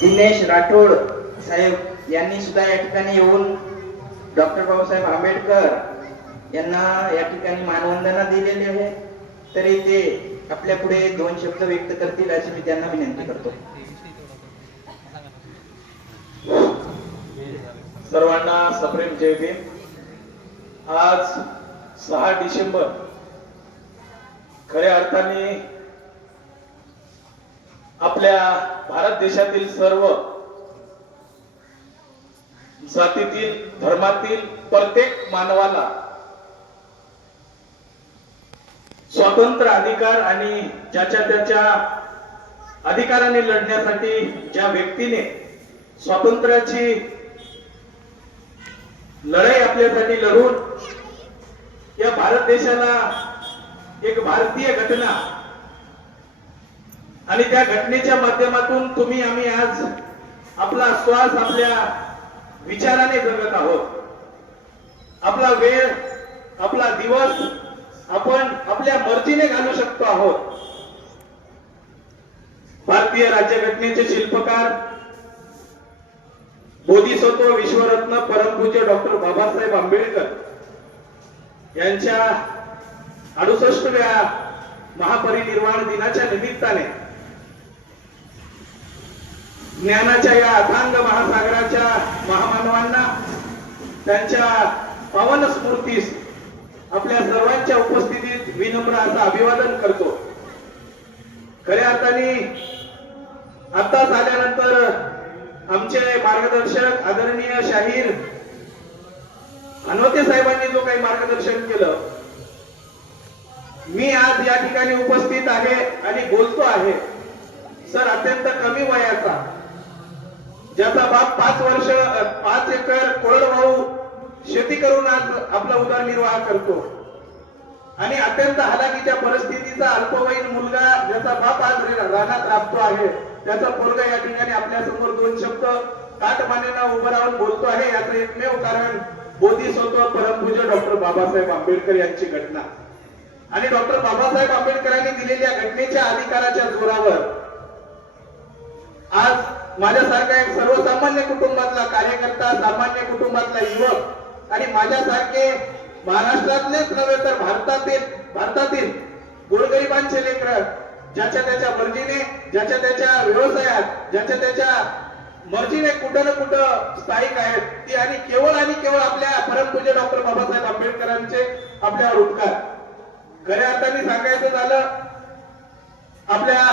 दिनेश राठोड साहेब यांनी सुद्धा या ठिकाणी येऊन डॉक्टर बाबासाहेब आंबेडकर यांना या ठिकाणी मानवंदना दिलेली आहे. तरी ते आपल्या पुढे दोन शब्द व्यक्त करतील अशी मी त्यांना विनंती करतो. सर्वांना सप्रेम जय भीम. आज सहा डिसेंबर खऱ्या अर्थाने आपल्या भारत देशातील सर्व जातीतील धर्मातील प्रत्येक मानवाला स्वातंत्र्य अधिकार आणि ज्याच्या त्याच्या अधिकाराने लढण्यासाठी ज्या व्यक्तीने स्वातंत्र्याची लढाई आपल्यासाठी लढून या भारत देशाला एक भारतीय घटना आणि त्या घटनेच्या माध्यमातून तुम्ही आम्ही आज आपला श्वास आपल्या विचाराने जगत आहोत. आपला वेळ आपला दिवस आपण आपल्या मर्जीने घालू शकतो आहोत. भारतीय राज्यघटनेचे शिल्पकार बोधिसत्व विश्वरत्न परमपूज्य डॉक्टर बाबासाहेब आंबेडकर यांच्या अडुसष्टव्या महापरिनिर्वाण दिनाच्या निमित्ताने ज्ञानाच्या या अथांग महासागराच्या महामानवांना त्यांच्या पावन स्मृतीस आपल्या सर्वांच्या उपस्थितीत विनम्र असं अभिवादन करतो. खऱ्या अर्थाने आत्ताच आल्यानंतर आमचे मार्गदर्शक आदरणीय शाहीर अनवते साहेबांनी जो काही मार्गदर्शन केलं मी आज या ठिकाणी उपस्थित आहे आणि बोलतो आहे. सर अत्यंत कमी वयाचा. ज्याचा बाप पाच वर्ष पाच एकर कोरडवाहू शेती करून आज आपला उदरनिर्वाह करतो. आणि अत्यंत हालाकीच्या परिस्थितीचा अल्पवयीन मुलगा ज्याचा बाप आज रानात राबतो आहे त्याचा पोरगा या ठिकाणी आपल्यासमोर दोन शब्द काटमानेनं उभं राहून बोलतो आहे. याचं एकमेव कारण बोधिसत्व परमपूज डॉक्टर बाबासाहेब आंबेडकर यांची घटना. आणि डॉक्टर बाबासाहेब आंबेडकरांनी दिलेल्या घटनेच्या अधिकाराच्या जोरावर माझ्यासारखा एक सर्वसामान्य कुटुंबातला कार्यकर्ता सामान्य कुटुंबातला युवक आणि माझ्यासारखे महाराष्ट्रातलेच नव्हे तर भारतातील भारतातील गोरगरिबांचे लेकर ज्याच्या त्याच्या मर्जीने ज्याच्या त्याच्या व्यवसायात ज्याच्या त्याच्या मर्जीने कुठं ना कुठं स्थायिक आहेत ती आणि केवळ आणि केवळ आपल्या परमपूज्य डॉक्टर बाबासाहेब आंबेडकरांचे आपल्यावर उपकार खऱ्या अर्थाने सांगायचं झालं आपल्या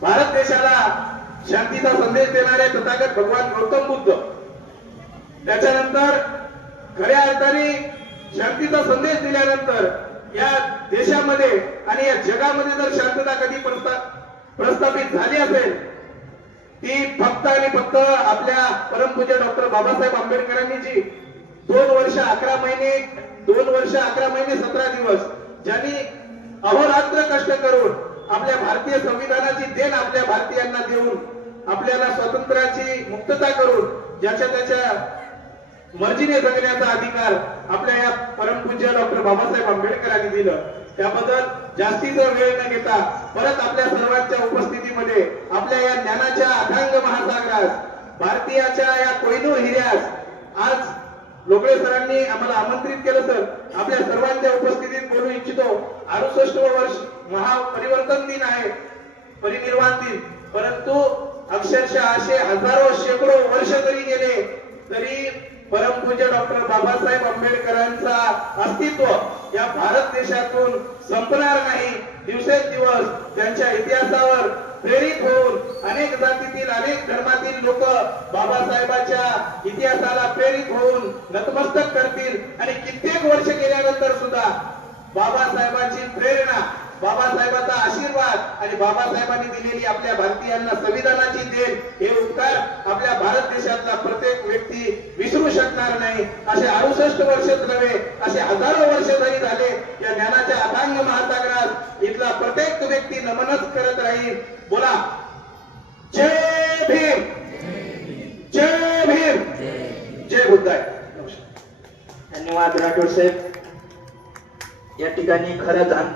भारत देशाला शांतीचा संदेश देणारे तथागत भगवान गौतम बुद्ध. त्याच्यानंतर खऱ्या अर्थाने शांतीचा संदेश दिल्यानंतर या देशामध्ये आणि या जगामध्ये जर शांतता कधी प्रस्थापित झाली असेल ती फक्त आणि फक्त आपल्या परमपूज्य डॉक्टर बाबासाहेब आंबेडकरांनी जी दोन वर्ष अकरा महिने दोन वर्ष अकरा महिने सतरा दिवस ज्यांनी अहोरात्र कष्ट करून आपल्या भारतीय संविधानाची देण आपल्या भारतीयांना देऊन आपल्याला स्वातंत्र्याची मुक्तता करून ज्याच्या त्याच्या मर्जीने जगण्याचा अधिकार आपल्या या परमपूज्य डॉक्टर बाबासाहेब आंबेडकरांनी दिलं. त्याबद्दल जास्तीचा वेळ न घेता परत आपल्या सर्वांच्या उपस्थितीमध्ये आपल्या या ज्ञानाच्या अथांग महासागरास भारतीयाच्या या कोहिनूर हिऱ्यास आज लोकळे सरांनी आम्हाला आमंत्रित केलं सर. आपल्या सर्वांच्या उपस्थितीत बोलू इच्छितो. अडुसष्ट वर्ष महापरिवर्तन दिन आहे परिनिर्वाण दिन. परंतु अक्षरशः असे हजारो शेकडो वर्ष जरी गेले तरी परमपूज्य डॉक्टर बाबासाहेब आंबेडकरांचा अस्तित्व या भारत देशातून संपणार नाही. दिवसेंदिवस त्यांच्या इतिहासावर प्रेरित होऊन अनेक जातीतील अनेक धर्मातील लोक बाबासाहेबांच्या इतिहासाला प्रेरित होऊन नतमस्तक करतील. आणि कित्येक वर्ष गेल्यानंतर सुद्धा बाबासाहेबांची प्रेरणा बाबासाहेबांचा आशीर्वाद आणि बाबासाहेबांनी दिलेली आपल्या भारतीयांना संविधानाची देण हे उपकार आपल्या भारत देशातला प्रत्येक व्यक्ती विसरू शकणार नाही. असे अडुसष्ट वर्षच नव्हे असे हजारो वर्ष जरी झाले या ज्ञानाच्या अथांग महासागरात. इथला प्रत्येक व्यक्ती नमनच करत राहील. बोला. जय भीम. जय भीम. जय बुद्धाय धन्यवाद राठोड साहेब. या ठिकाणी खरंच अंतर